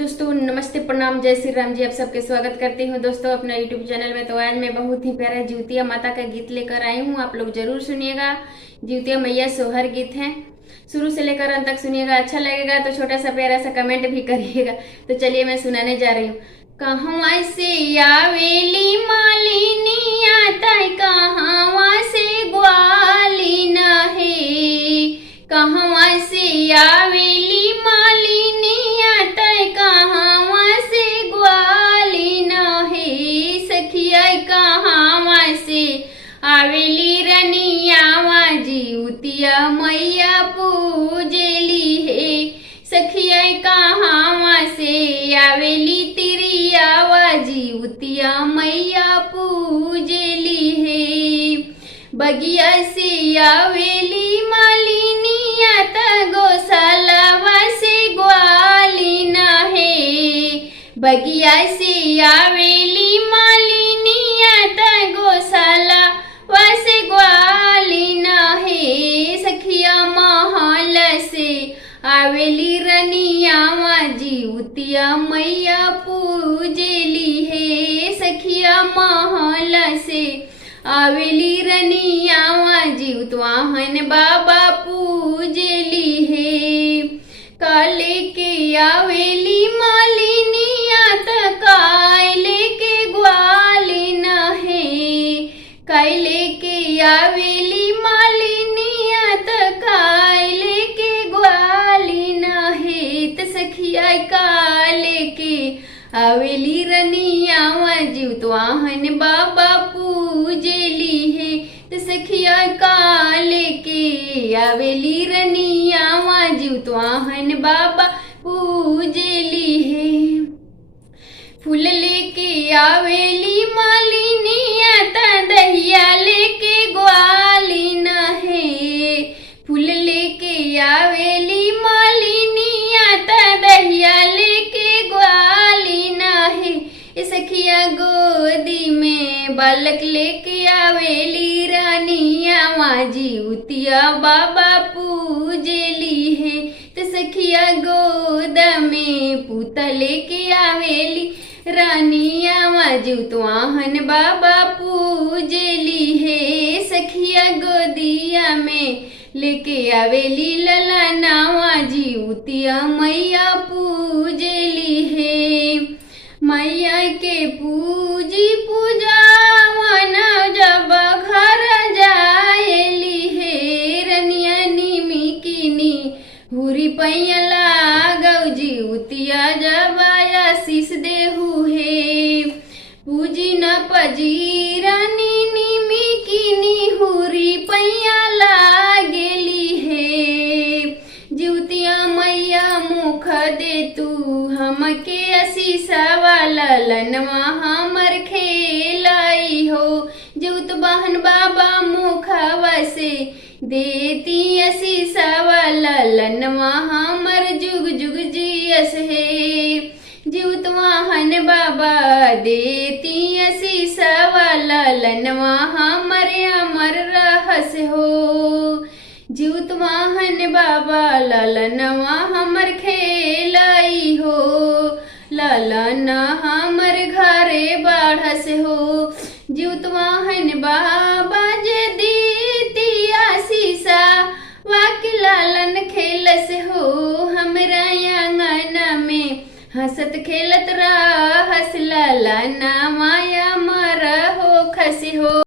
दोस्तों नमस्ते प्रणाम जय श्री राम जी। आप सबके स्वागत करती हूँ दोस्तों अपना यूट्यूब चैनल में। तो आज मैं बहुत ही प्यारा जिउतिया माता का गीत लेकर आई हूँ, आप लोग जरूर सुनिएगा। जिउतिया मैया सोहर गीत है, शुरू से लेकर अंत तक सुनिएगा। अच्छा लगेगा तो छोटा सा प्यारा सा कमेंट भी करिएगा। तो चलिए मैं सुनाने जा रही हूँ। कहवा से आवेली मालिनी आता, कहवा से ग्वाली न है, कहवा से आवेली मालिनी आता, कहवा से ग्वाली न है, सखिया कहवा से आवेली रनियावा जिउतिया मैया पूजेली है, सखिया कहवा से आवेली तिरियावा जिउतिया मैया पूजेली है। बगिया से आवेली मालिनी आता, गौशालावा से ग्वाली न है, बगिया से आवेली मालिनी आता, गौशाला वैसे ग्वाली न है, सखिया महल से आवेली रनियावा जिउतिया मैया पूजेली है, सखिया महल से आवेली रनियावा जिउतवाहन बाबा पूजेली है। काले के आवेली मालिनी आता, काले के ग्वाली न है, काले के आवेली मालिनी आता, काले के ग्वाली न है, त सखिया काले के आवेली रनियावा जिउतवाहन बाबा पूजेली है, त सखिया काले के आवेली रनियावा जिउतवाहन बाबा पूजेली है। फूल लेके आवेली मालिनी आता, दहिया लेके ग्वाली न है, फूल लेके आवेली मालिनी आता, दहिया लेके ग्वाली न है, सखिया गोदी में बालक लेके आवेली रानियावा जिउतिया बाबा पूजेली है, तो सखिया गोद में पूता लेके आवेली रानियावा जिउतवाहन बाबा पूजेली है, सखिया गोदिया में लेके आवेली ललनावा जिउतिया मैया पूजेली है। मैया के पूजी पूजावन जब घर जाएली है, रनिया निमी किनी हुरी पैया लागौ जिउतिया जब आशीष देहु है, पूजी न पजी रानी निमी किनी हुरी पैया लागेली है, जिउतिया मैया मुख दे तू हमके आशीषा वाला लनवा हमर खेलाई हो, जिउत बहन बाबा मुखवा से देती आशीषा वाला लनवा हमर जुग जुग जियस है, जिउत वाहन बाबा देती आशीषा वाला लनवा हमर अमर रहस हो, जिउत वाहन बाबा ललनवा हमर खेलाई हो, ललन हमर घरे बाढ़स हो, जिउत वाहन बाबा जे दीती आशीषा वाकी लालन खेलस हो, हमरा आंगन में हंसत खेलत रहस, ललना माया मर हो खस हो।